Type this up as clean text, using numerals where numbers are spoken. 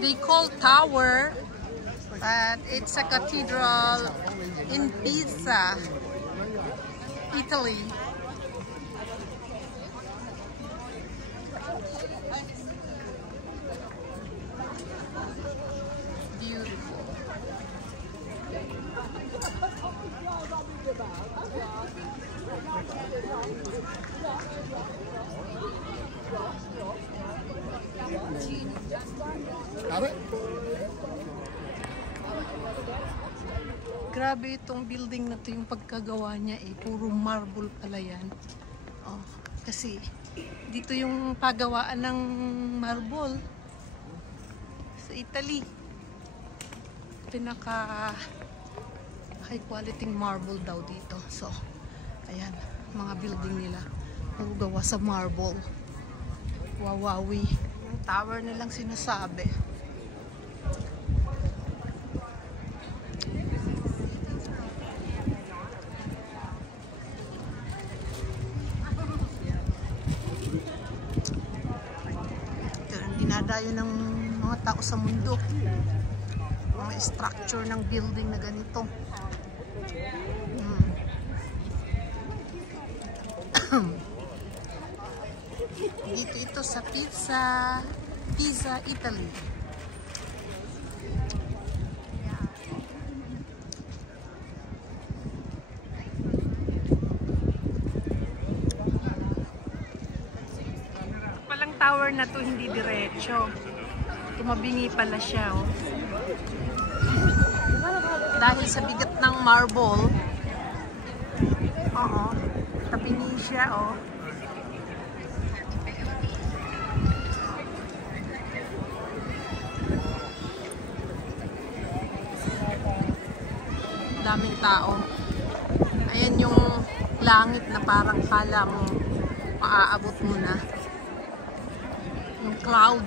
they call tower, but it's a cathedral in Pisa, Italy. Beautiful. Grabe itong building na to, yung pagkagawa niya eh, puro marble pala yan. Oh, kasi dito yung pagawaan ng marble sa Italy. Pinaka high quality marble daw dito. So, ayan, mga building nila puro gawa sa marble. Wawawi. Yung tower nilang sinasabi. Dinadayo ng mga tao sa mundo. Mga structure ng building na ganito. Dito ito sa Pisa, Italy. Palang tower na to hindi diretso. Tumabingi pala siya, oh. Dahil sa bigat ng marble. Oo. Tabingi siya, oh. Daming tao. Ayan yung langit na parang kala mo maaabot mo na. Yung cloud.